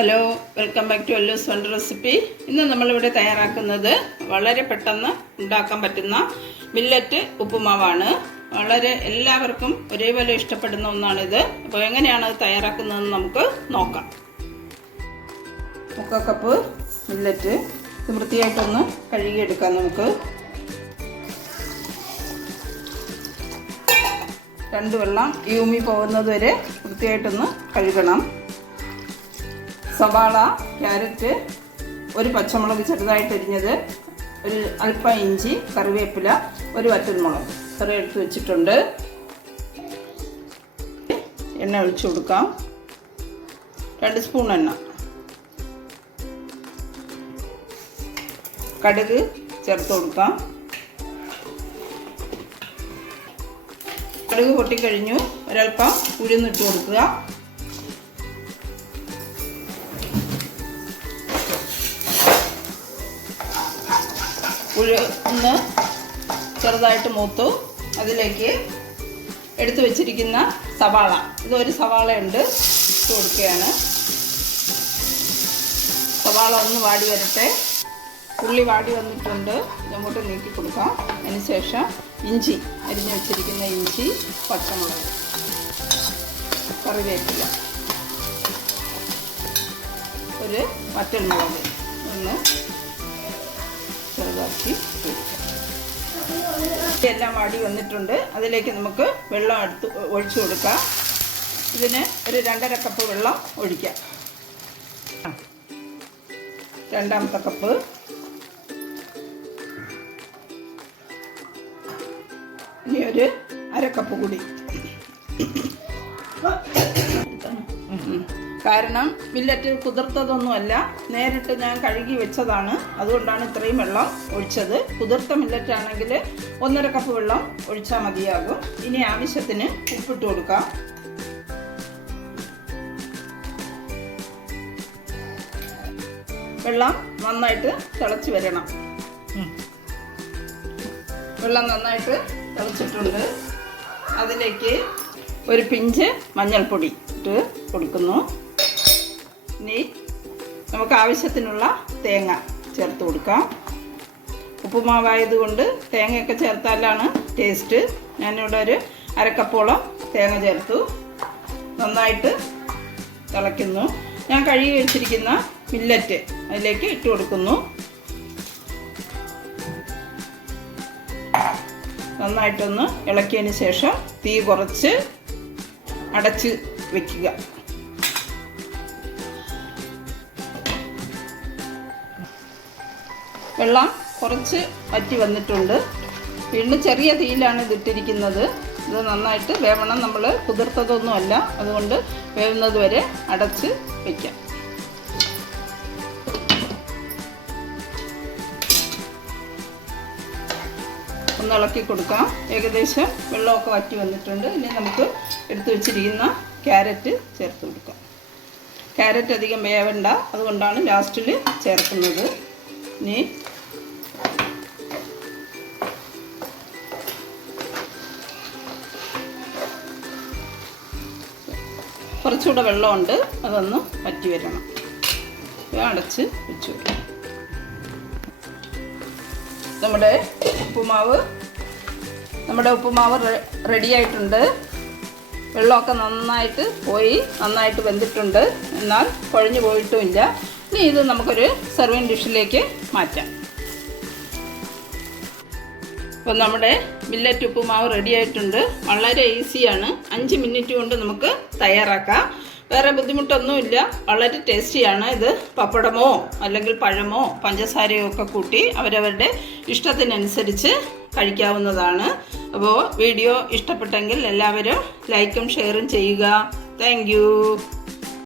Hello welcome back to അല്ലൂസ് one recipe. ഇന്ന് നമ്മളിവിടെ തയ്യാറാക്കുന്നത് വളരെ പെട്ടെന്ന് ഉണ്ടാക്കാൻ പറ്റുന്ന മില്ലറ്റ് ഉപ്പുമാവാണ്. വളരെ എല്ലാവർക്കും ഒരേപോലെ ഇഷ്ടപ്പെടുന്ന ഒന്നാണിത്. അപ്പോൾ എങ്ങനെയാണ് അത് തയ്യാറാക്കുന്നതെന്ന് നമുക്ക് നോക്കാം. മുക്ക കപ്പ് മില്ലറ്റ് വൃത്തിയായിട്ടൊന്ന് കഴുകിയെടുക്കാം നമുക്ക്. രണ്ട് വെള്ളം യൂമി പോകുന്നത് വരെ വൃത്തിയായിട്ടൊന്ന് കഴുകണം. സവാള ക്യാരറ്റ് ഒരു പച്ചമുളക് ചെറുതായിട്ട് അരിഞ്ഞത് ഒരു അല്പം ഇഞ്ചി കറിവേപ്പില ഒരു വറ്റൽമുളക്. കറി എടുത്ത് വെച്ചിട്ടുണ്ട്. എണ്ണ ഒഴിച്ചു കൊടുക്കാം. രണ്ട് സ്പൂൺ എണ്ണ. കടുക് ചേർത്ത് കൊടുക്കാം. കടുക് പൊട്ടിക്കഴിഞ്ഞു. ഒരൽപ്പം ഉഴുന്നിട്ട് കൊടുക്കുക. ഉഴുന്ന് ചെറുതായിട്ട് മൂത്തു. അതിലേക്ക് എടുത്തു വെച്ചിരിക്കുന്ന സവാള. ഇതൊരു സവാളയുണ്ട്. ഇട്ട് കൊടുക്കുകയാണ്. സവാള ഒന്ന് വാടി വരട്ടെ. ഉള്ളി വാടി വന്നിട്ടുണ്ട്. ഇങ്ങോട്ട് നീക്കി കൊടുക്കാം. അതിനുശേഷം ഇഞ്ചി അരിഞ്ഞു വെച്ചിരിക്കുന്ന ഇഞ്ചി പച്ചമുളക് കറിവേപ്പില ഒരു വറ്റൽമുളക് ഒന്ന് ചെറുതാക്കി എല്ലാം വാടി വന്നിട്ടുണ്ട്. അതിലേക്ക് നമുക്ക് വെള്ളം എടുത്ത് ഒഴിച്ചു കൊടുക്കാം. ഇതിന് ഒരു രണ്ടര കപ്പ് വെള്ളം ഒഴിക്കാം. രണ്ടാമത്തെ കപ്പ്. ഇനി ഒരു അര കപ്പ് കൂടി. കാരണം മില്ലറ്റ് കുതിർത്തതൊന്നുമല്ല. നേരിട്ട് ഞാൻ കഴുകി വെച്ചതാണ്. അതുകൊണ്ടാണ് ഇത്രയും വെള്ളം ഒഴിച്ചത്. കുതിർത്ത മില്ലറ്റ് ആണെങ്കിൽ ഒന്നര കപ്പ് വെള്ളം ഒഴിച്ചാൽ മതിയാകും. ഇനി ആവശ്യത്തിന് ഉപ്പിട്ട് കൊടുക്കാം. വെള്ളം നന്നായിട്ട് തിളച്ച് വരണം. വെള്ളം നന്നായിട്ട് തിളച്ചിട്ടുണ്ട്. അതിലേക്ക് ഒരു പിഞ്ച് മഞ്ഞൾപ്പൊടി ഇട്ട് കൊടുക്കുന്നു. ഇനി നമുക്ക് ആവശ്യത്തിനുള്ള തേങ്ങ ചേർത്ത് കൊടുക്കാം. ഉപ്പുമാവായതുകൊണ്ട് തേങ്ങയൊക്കെ ചേർത്താലാണ് ടേസ്റ്റ് ഞാനിവിടെ ഒരു അരക്കപ്പോളം തേങ്ങ ചേർത്തു. നന്നായിട്ട് തിളയ്ക്കുന്നു. ഞാൻ കഴുകി വെച്ചിരിക്കുന്ന മില്ലറ്റ് അതിലേക്ക് ഇട്ട് കൊടുക്കുന്നു. നന്നായിട്ടൊന്ന് ഇളക്കിയതിന് ശേഷം തീ കുറച്ച് അടച്ച് വെക്കുക. വെള്ളം കുറച്ച് വറ്റി വന്നിട്ടുണ്ട്. വീണ്ടും ചെറിയ തീയിലാണ് ഇതിട്ടിരിക്കുന്നത്. ഇത് നന്നായിട്ട് വേവണം. നമ്മൾ കുതിർത്തതൊന്നുമല്ല. അതുകൊണ്ട് വേവുന്നത് വരെ അടച്ച് വയ്ക്കാം ഒന്ന് ഇളക്കി കൊടുക്കാം. ഏകദേശം വെള്ളമൊക്കെ വറ്റി വന്നിട്ടുണ്ട്. ഇനി നമുക്ക് എടുത്തു വെച്ചിരിക്കുന്ന ക്യാരറ്റ് ചേർത്ത് കൊടുക്കാം. ക്യാരറ്റ് അധികം വേവണ്ട. അതുകൊണ്ടാണ് ലാസ്റ്റിൽ ചേർക്കുന്നത്. ഇനി കുറച്ചുകൂടെ വെള്ളമുണ്ട്. അതൊന്ന് പറ്റി വരണം. അടച്ച് വെച്ചു. നമ്മുടെ ഉപ്പുമാവ് നമ്മുടെ ഉപ്പുമാവ് റെഡി ആയിട്ടുണ്ട് വെള്ളമൊക്കെ നന്നായിട്ട് പോയി നന്നായിട്ട് വെന്തിട്ടുണ്ട്. എന്നാൽ കുഴഞ്ഞു പോയിട്ടുമില്ല. ഇനി ഇത് നമുക്കൊരു സെർവിങ് ഡിഷിലേക്ക് മാറ്റാം. അപ്പോൾ നമ്മുടെ മില്ലറ്റ് ഉപ്പുമാവ് റെഡി ആയിട്ടുണ്ട്. വളരെ ഈസിയാണ് അഞ്ച് മിനിറ്റ് കൊണ്ട് നമുക്ക് തയ്യാറാക്കാം. വേറെ ബുദ്ധിമുട്ടൊന്നുമില്ല. വളരെ ടേസ്റ്റിയാണ് ഇത്. പപ്പടമോ അല്ലെങ്കിൽ പഴമോ പഞ്ചസാരയോ ഒക്കെ കൂട്ടി അവരവരുടെ ഇഷ്ടത്തിനനുസരിച്ച് കഴിക്കാവുന്നതാണ്. അപ്പോൾ വീഡിയോ ഇഷ്ടപ്പെട്ടെങ്കിൽ എല്ലാവരും ലൈക്കും ഷെയറും ചെയ്യുക. താങ്ക്